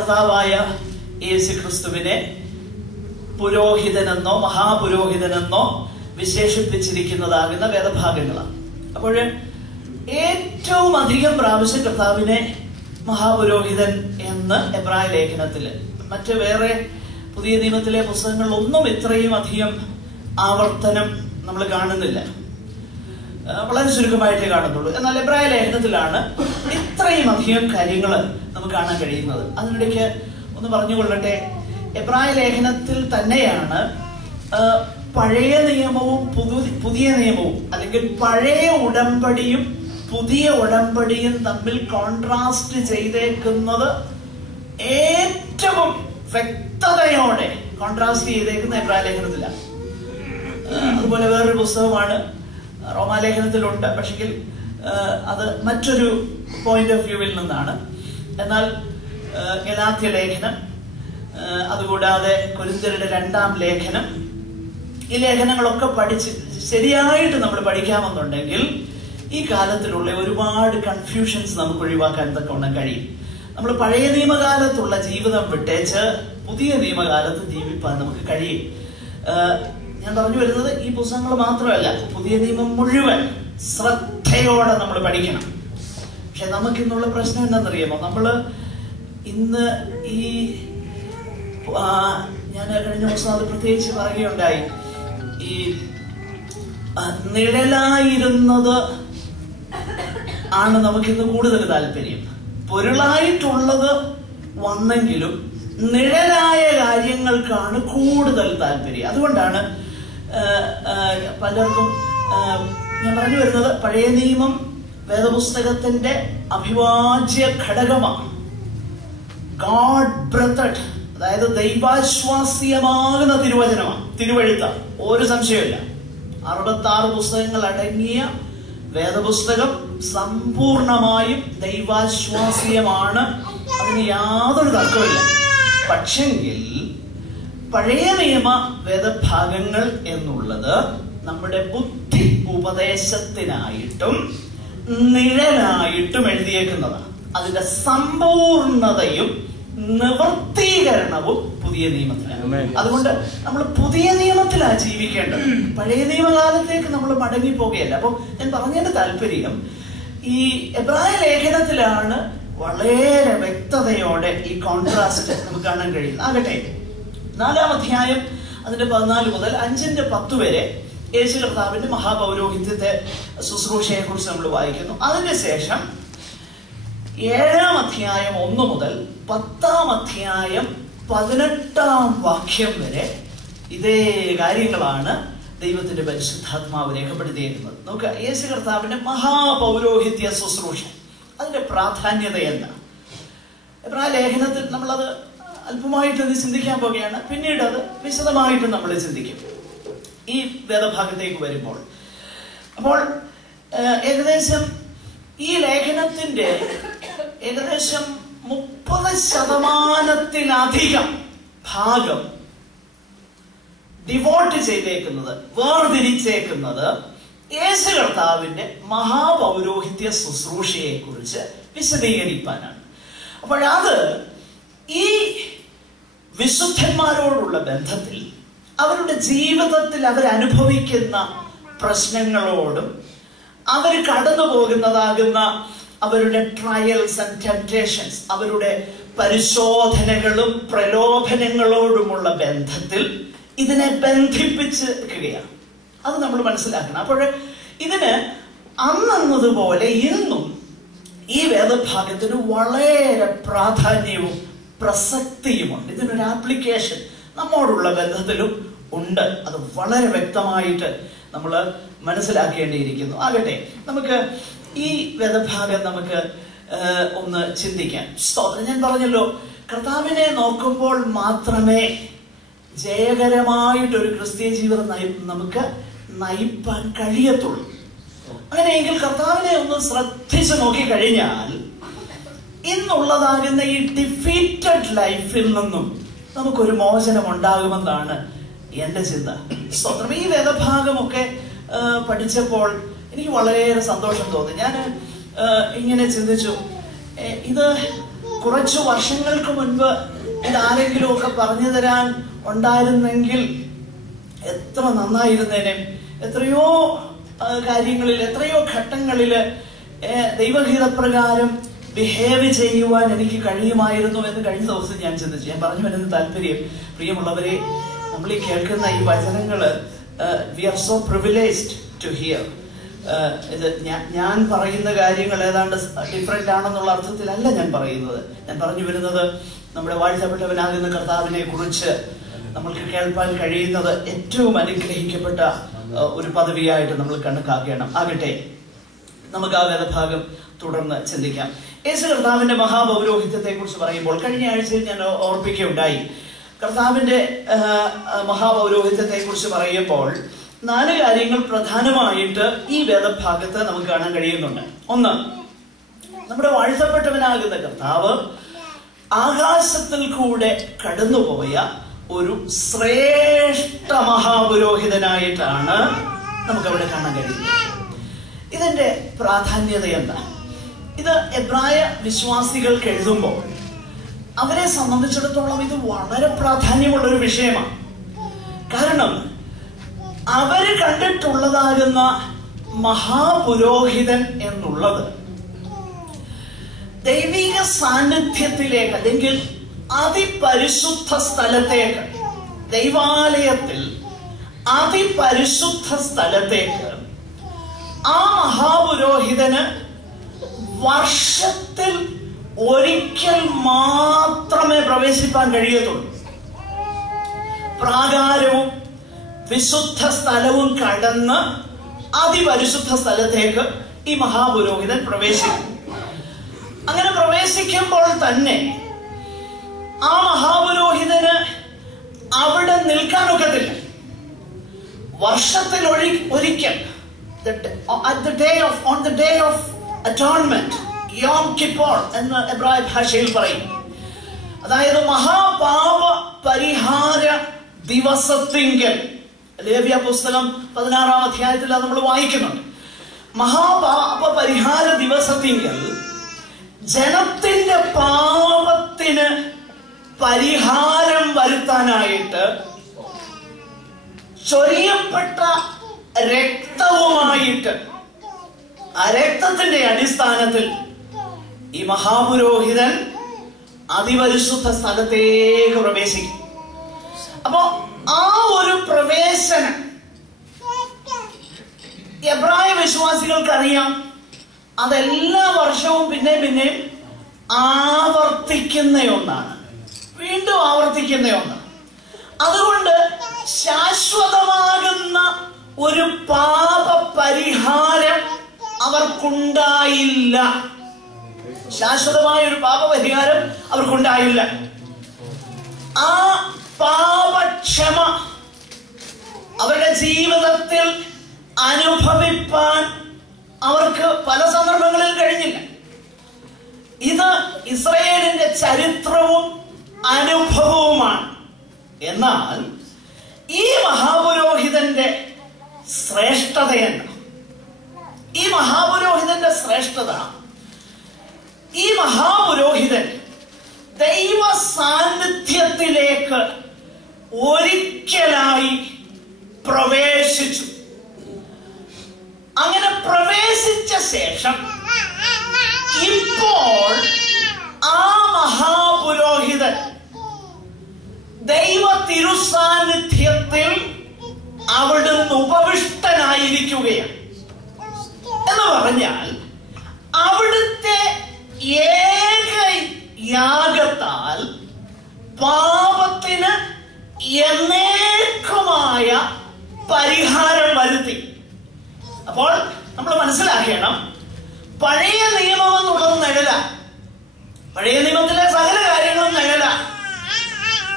കർത്താവായ യേശുക്രിസ്തുവിനെ പുരോഹിതനെന്നോ മഹാപുരോഹിതനെന്നോ വിശേഷിപ്പിച്ചിരിക്കുന്നതാകുന്ന വേദഭാഗങ്ങളാണ്. അപ്പോൾ ഏറ്റവും അധികം പ്രാവശ്യം കർത്താവിനെ മഹാപുരോഹിതൻ എന്ന് എബ്രായ ലേഖനത്തില്, മറ്റ് വേറെ പുതിയ നിയമത്തിലെ പുസ്തകങ്ങളിലൊന്നും ഇത്രയും അധികം ആവർത്തനം നമ്മൾ കാണുന്നില്ല. വളരെ ചുരുക്കമായിട്ടേ കാണുന്നുള്ളൂ. എന്നാൽ എബ്രായ ലേഖനത്തിലാണ് ഇത്രയും അധികം കാര്യങ്ങൾ നമുക്ക് കാണാൻ കഴിയുന്നത്. അതിനിടയ്ക്ക് ഒന്ന് പറഞ്ഞുകൊള്ളട്ടെ, എബ്രായ ലേഖനത്തിൽ തന്നെയാണ് പഴയ നിയമവും പുതിയ നിയമവും, അല്ലെങ്കിൽ പഴയ ഉടമ്പടിയും പുതിയ ഉടമ്പടിയും തമ്മിൽ കോൺട്രാസ്റ്റ് ചെയ്തേക്കുന്നത് ഏറ്റവും വ്യക്തതയോടെ കോൺട്രാസ്റ്റ് ചെയ്തേക്കുന്ന എബ്രായ ലേഖനത്തിലാണ്. അതുപോലെ വേറൊരു പുസ്തകമാണ് റോമാലേഖനത്തിലുണ്ട്, പക്ഷെങ്കിൽ അത് മറ്റൊരു പോയിന്റ് ഓഫ് വ്യൂവിൽ നിന്നാണ്. എന്നാൽ ഗലാത്യ ലേഖനം, അതുകൂടാതെ കൊരിന്ത്യരുടെ 2-ാം ലേഖനം, ഈ ലേഖനങ്ങളൊക്കെ പഠിച്ച് ശരിയായിട്ട് നമ്മൾ പഠിക്കാമെന്നുണ്ടെങ്കിൽ ഈ കാലത്തിലുള്ള ഒരുപാട് കൺഫ്യൂഷൻസ് നമുക്ക് ഒഴിവാക്കാൻ തക്കവണ്ണം കഴിയും. നമ്മൾ പഴയ നിയമകാലത്തുള്ള ജീവിതം വിട്ടേച്ച് പുതിയ നിയമകാലത്ത് ജീവിപ്പാൻ നമുക്ക് കഴിയും. ഞാൻ പറഞ്ഞു വരുന്നത് ഈ പുസ്തകങ്ങൾ മാത്രമല്ല, പുതിയ നിയമം മുഴുവൻ ശ്രദ്ധയോടെ നമ്മൾ പഠിക്കണം. പക്ഷെ നമുക്കിന്നുള്ള പ്രശ്നം എന്താണെന്നറിയാമോ? നമ്മള് ഇന്ന് ഈ ഞാൻ കഴിഞ്ഞ ദിവസം അത് പ്രത്യേകിച്ച് പറയുകയുണ്ടായി, ഈ നിഴലായിരുന്നത് ആണ് നമുക്കിന്ന് കൂടുതൽ താല്പര്യം. പൊരുളായിട്ടുള്ളത് വന്നെങ്കിലും നിഴലായ കാര്യങ്ങൾക്കാണ് കൂടുതൽ താല്പര്യം. അതുകൊണ്ടാണ് പലർക്കും ഞാൻ പറഞ്ഞു വരുന്നത്, പഴയ നിയമം വേദപുസ്തകത്തിന്റെ അവിഭാജ്യ ഘടകമാണ്. ഗോഡ് ബ്രെത്തഡ്, അതായത് ദൈവാശ്വാസ്യമാകുന്ന തിരുവചനമാണ്, തിരുവഴുത്താണ്, ഒരു സംശയമില്ല. 66 പുസ്തകങ്ങൾ അടങ്ങിയ വേദപുസ്തകം സമ്പൂർണമായും ദൈവാശ്വാസ്യമാണ്, അതിന് യാതൊരു തർക്കമില്ല. പക്ഷെങ്കിൽ പഴയ നിയമ വേദഭാഗങ്ങൾ എന്നുള്ളത് നമ്മുടെ ബുദ്ധി ഉപദേശത്തിനായിട്ടും നിഴലായിട്ടും എഴുതിയേക്കുന്നതാണ്. അതിന്റെ സമ്പൂർണതയും നിവർത്തീകരണവും പുതിയ നിയമത്തിലാണ്. അതുകൊണ്ട് നമ്മൾ പുതിയ നിയമത്തിലാണ് ജീവിക്കേണ്ടത്. പഴയ നിയമകാലത്തേക്ക് നമ്മൾ മടങ്ങി പോകുകയല്ല. അപ്പൊ ഞാൻ പറഞ്ഞതിന്റെ താല്പര്യം, ഈ എബ്രായ ലേഖനത്തിലാണ് വളരെ വ്യക്തതയോടെ ഈ കോൺട്രാസ്റ്റ് നമുക്ക് കാണാൻ കഴിയുന്നത്. ആകട്ടെ, 4-ാം അധ്യായം അതിന്റെ 14 മുതൽ 5-10 വരെ യേശു കർത്താവിന്റെ മഹാപൗരോഹിത്യത്തെ ശുശ്രൂഷയെ കുറിച്ച് നമ്മൾ വായിക്കുന്നു. അതിനുശേഷം 7-ാം അധ്യായം 1 മുതൽ 10-ാം അധ്യായം 18-ാം വാക്യം വരെ ഇതേ കാര്യങ്ങളാണ് ദൈവത്തിന്റെ പരിശുദ്ധാത്മാവ് രേഖപ്പെടുത്തിയിരിക്കുന്നത്. നമുക്ക് യേശു കർത്താവിന്റെ മഹാപൗരോഹിത്യ ശുശ്രൂഷ, അതിന്റെ പ്രാധാന്യത എന്താ? എബ്രായ ലേഖനത്തിൽ നമ്മളത് അല്പമായിട്ട് ചിന്തിക്കാൻ പോകുകയാണ്. പിന്നീട് അത് വിശദമായിട്ട് നമ്മൾ ചിന്തിക്കും ഈ വേദഭാഗത്തേക്ക് വരുമ്പോൾ. അപ്പോൾ ഏകദേശം ഈ ലേഖനത്തിന്റെ ഏകദേശം 30% ഭാഗം ഡിവോട്ട് ചെയ്തേക്കുന്നത്, വേർതിരിച്ചേക്കുന്നത് യേശു കർത്താവിന്റെ മഹാപൗരോഹിത്യ ശുശ്രൂഷയെ കുറിച്ച് വിശദീകരിക്കാനാണ്. അപ്പോഴത് ഈ വിശുദ്ധന്മാരോടുള്ള ബന്ധത്തിൽ, അവരുടെ ജീവിതത്തിൽ അവരനുഭവിക്കുന്ന പ്രശ്നങ്ങളോടും അവർ കടന്നു പോകുന്നതാകുന്ന അവരുടെ ട്രയൽസ് ആൻഡ് ടെംപ്റ്റേഷൻസ്, അവരുടെ പരിശോധനകളും പ്രലോഭനങ്ങളോടുമുള്ള ബന്ധത്തിൽ ഇതിനെ ബന്ധിപ്പിച്ചിരിക്കുകയാണ്. അത് നമ്മൾ മനസ്സിലാക്കണം. അപ്പോൾ ഇതിന് അന്നതുപോലെ ഇന്നും ഈ വേദഭാഗത്തിന് വളരെ പ്രാധാന്യവും പ്രസക്തിയുമുണ്ട്. ഇതിനൊരു ആപ്ലിക്കേഷൻ നമ്മോടുള്ള ബന്ധത്തിലും ഉണ്ട്. അത് വളരെ വ്യക്തമായിട്ട് നമ്മൾ മനസ്സിലാക്കേണ്ടിയിരിക്കുന്നു. ആകട്ടെ, നമുക്ക് ഈ വേദഭാഗം നമുക്ക് ഒന്ന് ചിന്തിക്കാം. സ്തോത്രം. ഞാൻ പറഞ്ഞല്ലോ, കർത്താവിനെ നോക്കുമ്പോൾ മാത്രമേ ജയകരമായിട്ടൊരു ക്രിസ്തീയ ജീവിതം നമുക്ക് നയിപ്പാൻ കഴിയത്തുള്ളൂ. അങ്ങനെയെങ്കിൽ കർത്താവിനെ ഒന്ന് ശ്രദ്ധിച്ചു നോക്കിക്കഴിഞ്ഞാൽ ഇന്നുള്ളതാകുന്ന ഈ ഡിഫീറ്റഡ് ലൈഫിൽ നിന്നും നമുക്കൊരു മോചനം ഉണ്ടാകുമെന്നാണ് എന്റെ ചിന്ത. സ്തോത്രം. ഈ വേദഭാഗമൊക്കെ പഠിച്ചപ്പോൾ എനിക്ക് വളരെയേറെ സന്തോഷം തോന്നി. ഞാൻ ഇങ്ങനെ ചിന്തിച്ചു, ഇത് കുറച്ചു വർഷങ്ങൾക്ക് മുൻപ് ഇതാരെങ്കിലും ഒക്കെ പറഞ്ഞു തരാൻ ഉണ്ടായിരുന്നെങ്കിൽ എത്ര നന്നായിരുന്നേനെ. എത്രയോ കാര്യങ്ങളിൽ, എത്രയോ ഘട്ടങ്ങളിൽ ദൈവഗീതപ്രകാരം ബിഹേവ് ചെയ്യുവാൻ എനിക്ക് കഴിയുമായിരുന്നു എന്ന് കഴിഞ്ഞ ദിവസം ഞാൻ ചിന്തിച്ചു. ഞാൻ പറഞ്ഞു വരുന്ന താല്പര്യം, പ്രിയമുള്ളവരെ, നമ്മൾ ഈ കേൾക്കുന്ന ഈ വചനങ്ങള് we are so privileged to hear. ഇത് ഞാൻ പറയുന്ന കാര്യങ്ങൾ ഏതാണ്ട് ഡിഫറെന്റ് ആണെന്നുള്ള അർത്ഥത്തിലല്ല ഞാൻ പറയുന്നത്. ഞാൻ പറഞ്ഞു വരുന്നത് നമ്മുടെ വാഴ്ത്തപ്പെട്ടവനാകുന്ന കർത്താവിനെ കുറിച്ച് നമ്മൾക്ക് കേൾപ്പാൻ കഴിയുന്നത് ഏറ്റവും അനുഗ്രഹിക്കപ്പെട്ട ഒരു പദവിയായിട്ട് നമ്മൾ ആകട്ടെ. നമുക്ക് ആ വേദഭാഗം തുടർന്ന് ചിന്തിക്കാം. യേശു കർത്താവിന്റെ മഹാപൗരോഹിത്യത്തെ കുറിച്ച് പറയുമ്പോൾ കഴിഞ്ഞ ആഴ്ചയിൽ ഞാൻ ഓർപ്പിക്കുകയുണ്ടായി. കർത്താവിന്റെ മഹാപൗരോഹിത്യത്തെ കുറിച്ച് പറയുമ്പോൾ 4 കാര്യങ്ങൾ പ്രധാനമായിട്ട് ഈ വേദഭാഗത്ത് നമുക്ക് കാണാൻ കഴിയുന്നുണ്ട്. ഒന്ന്, നമ്മുടെ വാഴ്ത്തപ്പെട്ടവനാകുന്ന കർത്താവ് ആകാശത്തിൽ കൂടെ കടന്നുപോയ ഒരു ശ്രേഷ്ഠ മഹാപുരോഹിതനായിട്ടാണ് നമുക്കവിടെ കാണാൻ കഴിയുന്നത്. ഇതിന്റെ പ്രാധാന്യത എന്താ? ഇത് എബ്രായ വിശ്വാസികൾക്ക് എഴുതുമ്പോൾ അവരെ സംബന്ധിച്ചിടത്തോളം ഇത് വളരെ പ്രാധാന്യമുള്ള ഒരു വിഷയമാണ്. കാരണം അവര് കണ്ടിട്ടുള്ളതാകുന്ന മഹാപുരോഹിതൻ എന്നുള്ളത് ദൈവിക സാന്നിധ്യത്തിലേക്ക്, അല്ലെങ്കിൽ അതിപരിശുദ്ധ സ്ഥലത്തേക്ക്, ദൈവാലയത്തിൽ അതിപരിശുദ്ധ സ്ഥലത്തേക്ക് ആ മഹാപുരോഹിതന് വർഷത്തിൽ ഒരിക്കൽ മാത്രമേ പ്രവേശിപ്പാൻ കഴിയത്തുള്ളൂ. പ്രാകാരവും വിശുദ്ധ സ്ഥലവും കടന്ന് അതിപരിശുദ്ധ സ്ഥലത്തേക്ക് ഈ മഹാപുരോഹിതൻ പ്രവേശിക്കും. അങ്ങനെ പ്രവേശിക്കുമ്പോൾ തന്നെ ആ മഹാപുരോഹിതന് അവിടെ നിൽക്കാനൊക്കത്തില്ല. വർഷത്തിൽ ഒരിക്കൽ, on the day of atonement, യോം കിപ്പോർ എന്ന് എബ്രായ ഭാഷയിൽ പറയും. അതായത് മഹാപാപ പരിഹാര ദിവസത്തിങ്കൽ, ലേവ്യ പുസ്തകം 16-ാം അധ്യായത്തിൽ അത് നമ്മൾ വായിക്കുന്നുണ്ട്. മഹാപാപ പരിഹാര ദിവസത്തിങ്കൽ ജനത്തിന്റെ പാപത്തിന് പരിഹാരം വരുത്താനായിട്ട് ചൊരിയപ്പെട്ട രക്തവുമായിട്ട്, ആ രക്തത്തിന്റെ അടിസ്ഥാനത്തിൽ ഈ മഹാപുരോഹിതൻ അതിപരിശുദ്ധ സ്ഥലത്തേക്ക് പ്രവേശിക്കും. അപ്പോ ആ ഒരു പ്രവേശനം എബ്രായ വിശ്വാസികൾക്കറിയാം. അതെല്ലാ വർഷവും പിന്നെയും ആവർത്തിക്കുന്ന ഒന്നാണ്, വീണ്ടും ആവർത്തിക്കുന്ന ഒന്നാണ്. അതുകൊണ്ട് ശാശ്വതമാകുന്ന ഒരു പാപ പരിഹാരം അവർക്കുണ്ടായില്ല. ശാശ്വതമായ ഒരു പാപപരിഹാരം അവർക്കുണ്ടായില്ല. ആ പാപക്ഷമ അവരുടെ ജീവിതത്തിൽ അനുഭവിപ്പാൻ അവർക്ക് പല സന്ദർഭങ്ങളിൽ കഴിഞ്ഞില്ല. ഇത് ഇസ്രായേലിന്റെ ചരിത്രവും അനുഭവവുമാണ്. എന്നാൽ ഈ മഹാപുരോഹിതന്റെ ശ്രേഷ്ഠതയെന്ന്, ഈ മഹാപുരോഹിതന്റെ ശ്രേഷ്ഠത, ഈ മഹാപുരോഹിതൻ ദൈവ സാന്നിധ്യത്തിലേക്ക് ഒരിക്കലായി പ്രവേശിച്ചു. അങ്ങനെ പ്രവേശിച്ച ശേഷം ഇപ്പോൾ ആ മഹാപുരോഹിതൻ ദൈവ തിരുസാന്നിധ്യത്തിൽ അവിടുന്ന് ഉപവിഷ്ടനായിരിക്കുകയാണ്. എന്ന് പറഞ്ഞാൽ അവിടുത്തെ ഏക യാഗത്താൽ പാപത്തിന് എന്നേക്കുമായ പരിഹാരം വരുത്തി. അപ്പോൾ നമ്മൾ മനസ്സിലാക്കണം, പഴയ നിയമം എന്നുള്ളത് നിഴല, പഴയ നിയമത്തിലെ സകല കാര്യങ്ങളും നിഴല,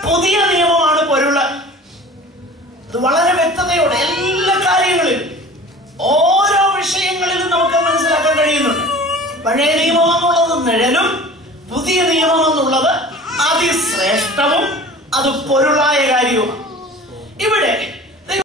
പുതിയ നിയമമാണ് പൊരുള്. അത് വളരെ വ്യക്തതയോടെ എല്ലാ കാര്യങ്ങളിലും ഓരോ വിഷയങ്ങളിലും നമുക്ക് മനസ്സിലാക്കാൻ കഴിയുന്നുണ്ട്. പഴയ നിയമം എന്നുള്ളത് നിഴലും പുതിയ നിയമം എന്നുള്ളത് അതിശ്രേഷ്ഠവും അത് പൊരുളായ കാര്യവുമാണ്. ഇവിടെ